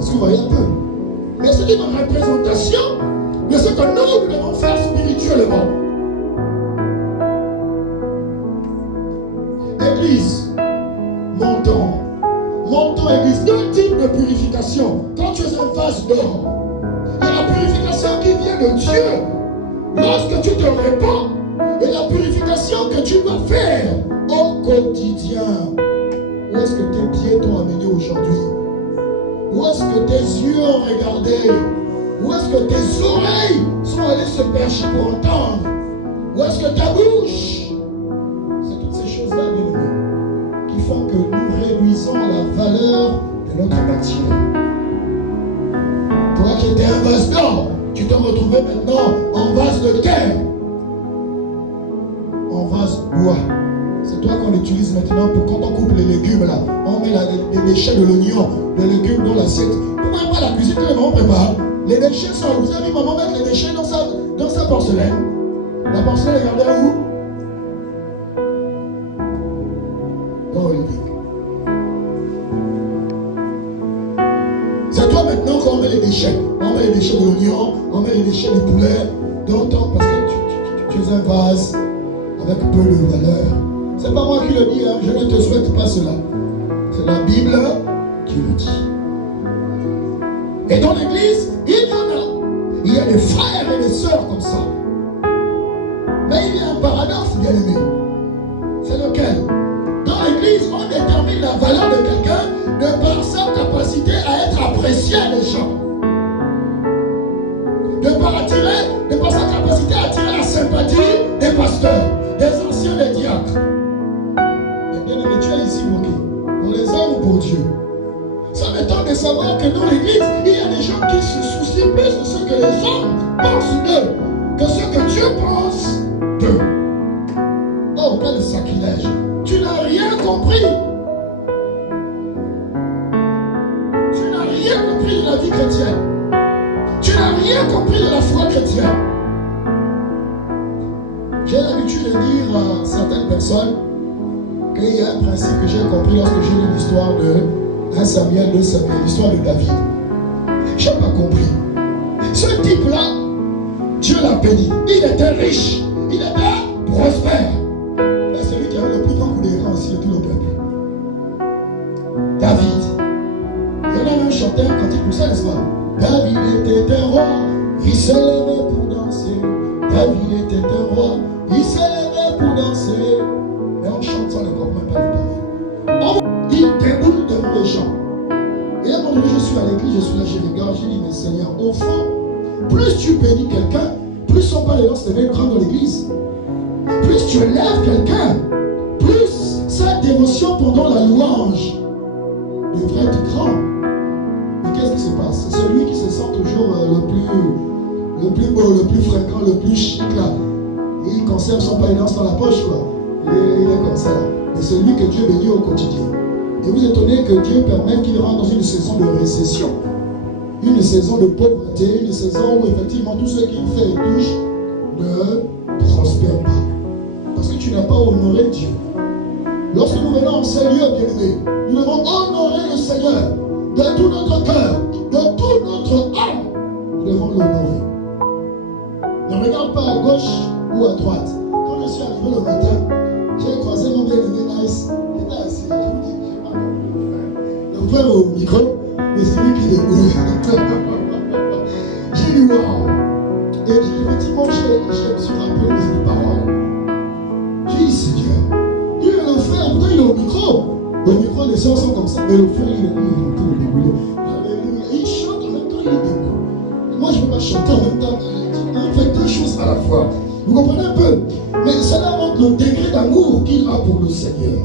Est-ce que vous voyez un peu? Mais c'est une représentation de ce que nous devons faire spirituellement. Église, montons église. Deux types de purification. Quand tu es un vase d'or, il y a la purification qui vient de Dieu lorsque tu te répands, et la purification que tu dois faire au quotidien. Où est-ce que tes pieds t'ont amené aujourd'hui? Où est-ce que tes yeux ont regardé? Où est-ce que tes oreilles sont allées se percher pour entendre? Où est-ce que ta bouche? C'est toutes ces choses-là, bien-aimés, qui font que nous réduisons la valeur de notre matière. Toi qui étais un vase d'or, tu t'es retrouvé maintenant en vase de terre, en vase bois. C'est toi qu'on utilise maintenant pour quand on coupe les légumes là. On met les déchets de l'oignon, les légumes dans l'assiette. Vous voyez pas la cuisine que les mamans préparent. Les déchets sont. Vous avez vu maman mettre les déchets dans sa porcelaine. La porcelaine est gardée où? Dans Olympique. C'est toi maintenant qu'on met les déchets. On met les déchets de l'oignon, on met les déchets du poulet. Dans ton, parce que tu es un vase avec peu de valeur. C'est pas moi qui le dis, hein. Je ne te souhaite pas cela. C'est la Bible qui le dit. Et dans l'église, il y en a. Il y a des frères et des sœurs comme ça. Mais il y a un paradoxe, bien aimé. C'est lequel? Dans l'église, on détermine la valeur de quelqu'un de par sa capacité à être apprécié des gens. De par sa capacité à attirer la sympathie des pasteurs, des anciens, des diacres. Mais tu es ici bloqué. Pour les hommes ou pour Dieu? Ça m'étonne de savoir que dans l'église, il y a des gens qui se soucient plus de ce que les hommes pensent d'eux que ce que Dieu pense d'eux. Oh, quel sacrilège! Tu n'as rien compris. Tu n'as rien compris de la vie chrétienne. Tu n'as rien compris de la foi chrétienne. J'ai l'habitude de dire à certaines personnes qu'il y a un principe que j'ai compris lorsque j'ai lu l'histoire de 1 Samuel, 2 Samuel, l'histoire de David. Je n'ai pas compris. Ce type-là, Dieu l'a béni. Il était riche. Il était prospère. Mais celui qui avait le plus grand coup d'écran aussi de tout le peuple. David. Il y en a même chanté un cantique pour ça, n'est-ce pas? David était un roi. Il s'est levé pour danser. David était un roi. Il s'est levé pour danser. Mais on chante ça, ne comprend même pas les paroles. Il déboule devant les gens. Et à un moment donné, je suis à l'église, je suis là, je regarde, je dis, mais Seigneur, au fond, plus tu bénis quelqu'un, plus son pas les lances devient grand dans l'église. Plus tu lèves quelqu'un, plus sa dévotion pendant la louange devrait être grand. Mais qu'est-ce qui se passe? C'est celui qui se sent toujours le plus beau, le plus fréquent, le plus chic là. Et il conserve son pailletance dans la poche, quoi. Il est comme ça. Mais celui que Dieu bénit au quotidien. Et vous étonnez que Dieu permette qu'il rentre dans une saison de récession, une saison de pauvreté, une saison où effectivement tout ce qu'il fait et touche ne prospère pas. Parce que tu n'as pas honoré Dieu. Lorsque nous venons en ce lieu, bien-aimé, nous devons honorer le Seigneur de tout notre cœur, de tout notre âme. Nous devons l'honorer. Ne regarde pas à gauche ou à droite. Quand je suis arrivé le matin, j'ai croisé mon bien-aimé Nice. Il était assis. Je vous dis, je n'ai pas compris le frère au micro, mais c'est lui qui découvre. J'ai dit waouh. Et effectivement, je me suis rappelé de cette parole. J'ai dit, Seigneur, lui le frère, pourtant il est au micro. Le micro, les sons sont comme ça, mais le frère, il est tout dégoulé. Il chante en même temps, il est dégoulé. Moi, je ne peux pas chanter en même temps. On fait deux choses à la fois. Vous comprenez un peu? Mais cela montre le degré d'amour qu'il a pour le Seigneur.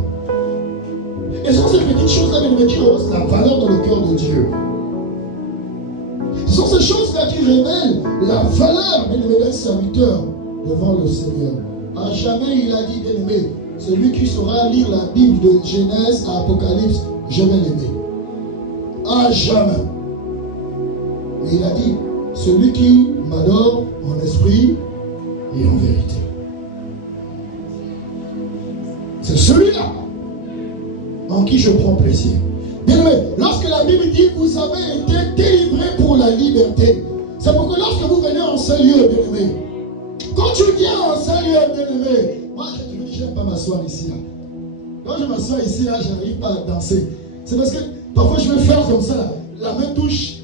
Et ce sont ces petites choses-là qui rehaussent la valeur dans le cœur de Dieu. Ce sont ces choses-là qui révèlent la valeur d'un serviteur devant le Seigneur. À jamais il a dit, bien-aimé, celui qui saura lire la Bible de Genèse à Apocalypse, je vais l'aimer. À jamais. Mais il a dit, celui qui m'adore en esprit et en vérité. C'est celui-là en qui je prends plaisir. Bien-aimé, lorsque la Bible dit que vous avez été délivrés pour la liberté, c'est pour que lorsque vous venez en ce lieu, bien-aimé, quand tu viens en ce lieu, bien-aimé, moi je ne n'aime pas m'asseoir ici. Là. Quand je m'assois ici, là, je n'arrive pas à danser. C'est parce que parfois je vais faire comme ça, là, la main touche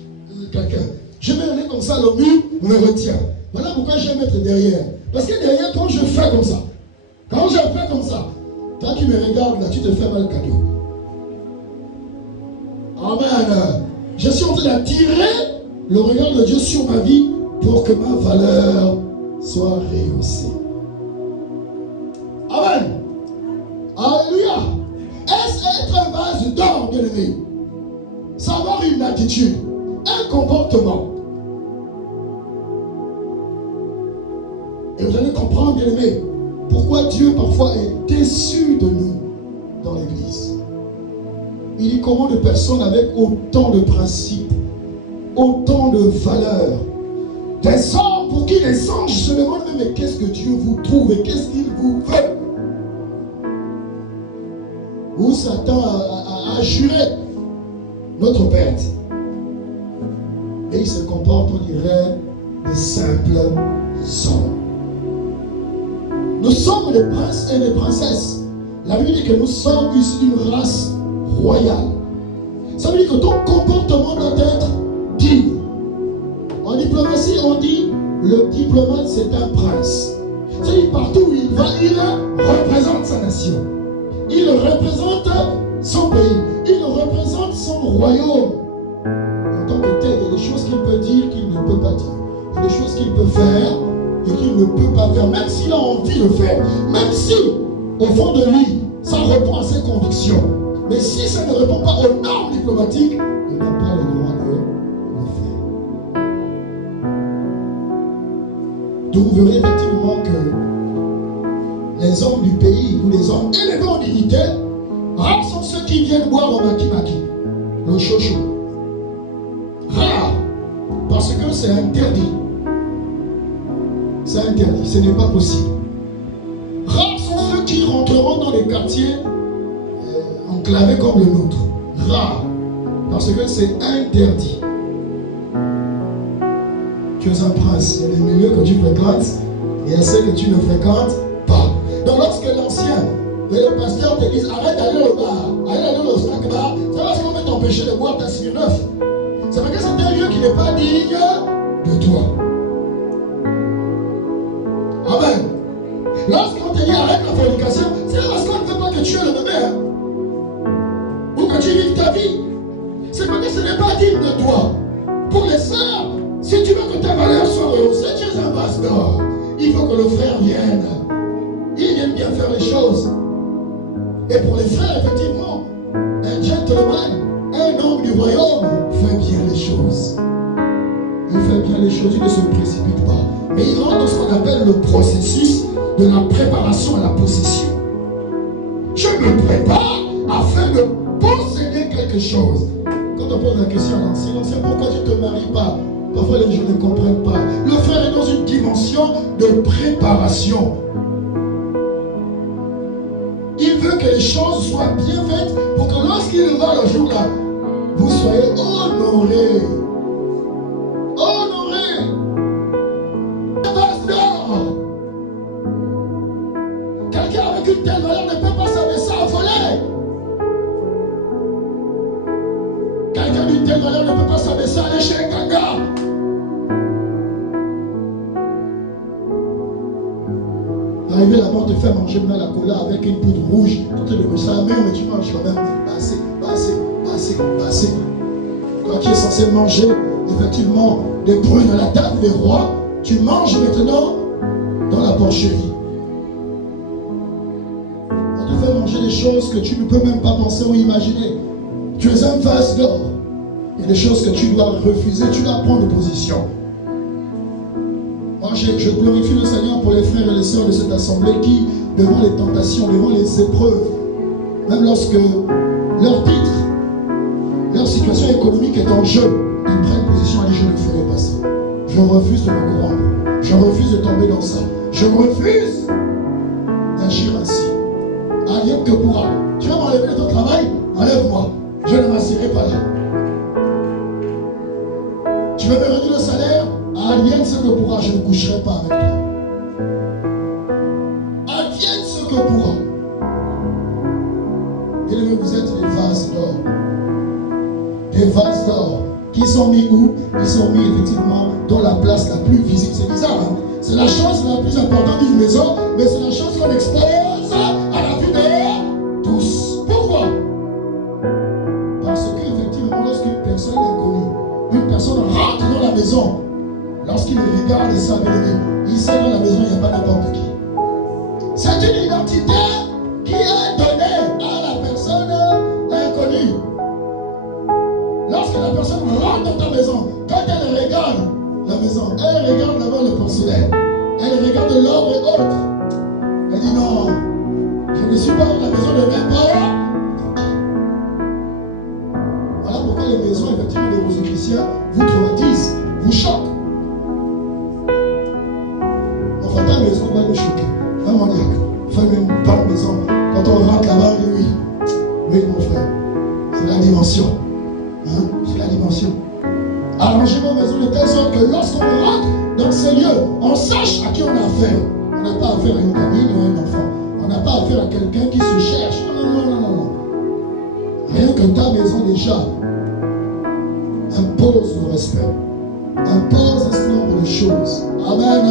quelqu'un. Je vais aller comme ça, le mur me retient. Voilà pourquoi je vais mettre derrière. Parce que derrière, quand je fais comme ça, toi qui me regardes là, tu te fais mal cadeau. Amen. Je suis en train d'attirer le regard de Dieu sur ma vie pour que ma valeur soit rehaussée. Amen. Alléluia. Est-ce être un vase d'or, bien-aimé? Savoir une attitude, un comportement. Et vous allez comprendre, bien-aimé, pourquoi Dieu parfois est déçu de nous dans l'église. Il dit comment de personnes avec autant de principes, autant de valeurs, des hommes pour qui les anges se demandent mais qu'est-ce que Dieu vous trouve et qu'est-ce qu'il vous veut? Où Satan a juré notre perte. Et il se comporte, on dirait, des simples hommes. Nous sommes les princes et les princesses. La Bible dit que nous sommes issus d'une race royale. Ça veut dire que ton comportement doit être digne. En diplomatie, on dit le diplomate c'est un prince. Ça veut dire partout où il va, il représente sa nation. Il représente son pays. Il représente son royaume. En tant que tel, il y a des choses qu'il peut dire qu'il ne peut pas dire. Il y a des choses qu'il peut faire et qu'il ne peut pas faire, même s'il a envie de faire, même si, au fond de lui, ça répond à ses convictions. Mais si ça ne répond pas aux normes diplomatiques, il n'a pas le droit de le faire. Donc vous verrez effectivement que les hommes du pays ou les hommes élevés en dignité, rares sont ceux qui viennent boire au maki-maki, le chocho. Rares, parce que c'est interdit. C'est interdit, ce n'est pas possible. Rares sont ceux qui rentreront dans les quartiers enclavés comme le nôtre. Rares, parce que c'est interdit. Tu es un prince, il y a des milieux que tu fréquentes et il y a ceux que tu ne fréquentes pas. Donc lorsque l'ancien et le pasteur te disent arrête d'aller au bar, arrête d'aller au snack bar, c'est parce qu'on va t'empêcher de boire ta Smirnoff. C'est parce que c'est un lieu qui n'est pas digne de toi. Amen. Lorsqu'on te dit arrête la fornication, c'est parce qu'on ne veut pas que tu aies le bébé. Hein? Ou que tu vives ta vie. C'est parce que ce n'est pas digne de toi. Pour les sœurs, si tu veux que ta valeur soit rehaussée, tu es un vase d'or. Il faut que le frère vienne. Il vienne bien faire les choses. Et pour les frères, effectivement, un gentleman, un homme du royaume, fait bien les choses. Il fait bien les choses, il ne se précipite pas. Mais il rentre dans ce qu'on appelle le processus de la préparation à la possession. Je me prépare afin de posséder quelque chose. Quand on pose la question à l'ancien, pourquoi tu ne te maries pas? Parfois les gens ne comprennent pas. Le frère est dans une dimension de préparation. Il veut que les choses soient bien faites pour que lorsqu'il va le jour-là, vous soyez honorés. Honorés. Quelqu'un avec une telle valeur ne peut pas s'abaisser à voler. Quelqu'un d'une telle valeur ne peut pas s'abaisser à aller chez un ganga. Arrivé là-bas, on te fait manger de la cola avec une poudre rouge. Tu te dis, ça la mais tu manges quand même. Assez. Toi qui es censé manger, effectivement, des prunes à la table des rois, tu manges maintenant dans la porcherie. On te fait manger des choses que tu ne peux même pas penser ou imaginer. Tu es un vase d'or. Il y a des choses que tu dois refuser, tu dois prendre position. Moi, je glorifie le Seigneur pour les frères et les sœurs de cette assemblée qui, devant les tentations, devant les épreuves, même lorsque leur titre, leur situation économique est en jeu, ils prennent position et disent je ne ferai pas ça. Je refuse de me corrompre. Je refuse de tomber dans ça. Je refuse d'agir ainsi. Rien que pourra. Tu vas m'enlever de ton travail? Enlève-moi. je ne m'assierai pas là. Tu veux me réduire le salaire? Advienne ce que pourra, je ne coucherai pas avec toi. Advienne ce que pourra. Bien-aimés, vous êtes des vases d'or. Des vases d'or. Qui sont mis où? Ils sont mis effectivement dans la place la plus visible. C'est bizarre, hein? C'est la chose la plus importante d'une maison, mais c'est la chose qu'on expose à la vue de tous. Pourquoi? Parce qu'effectivement, lorsqu'une personne inconnue, une personne rentre dans la maison, lorsqu'il regarde sa bien-aimée, il sait que dans la maison, il n'y a pas n'importe qui. C'est une identité qui est donnée à la personne inconnue. Lorsque la personne rentre dans ta maison, quand elle regarde la maison, elle regarde d'abord le porcelaine, elle regarde l'or et autres. Elle dit non, je ne suis pas dans la maison de mes parents. Voilà pourquoi les maisons effectivement de vos chrétiens vous traumatisent, vous choquent. Enfin, ta maison va nous choquer. Vraiment dire, fais même pas la maison. Quand on rentre là-bas, on dit oui. Oui, mon frère, c'est la dimension. Hein? C'est la dimension. Arrangez vos maisons de telle sorte que lorsqu'on rentre dans ces lieux, on sache à qui on a affaire. On n'a pas affaire à une gamine ou à un enfant. On n'a pas affaire à quelqu'un qui se cherche. Non. Rien que ta maison déjà impose le respect. Impose un pour les choses. Amen.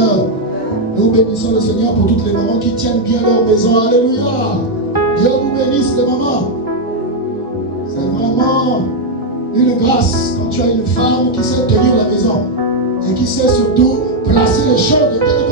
Nous bénissons le Seigneur pour toutes les mamans qui tiennent bien leur maison. Alléluia. Dieu vous bénisse les mamans. C'est vraiment une grâce quand tu as une femme qui sait tenir la maison et qui sait surtout placer les choses de telle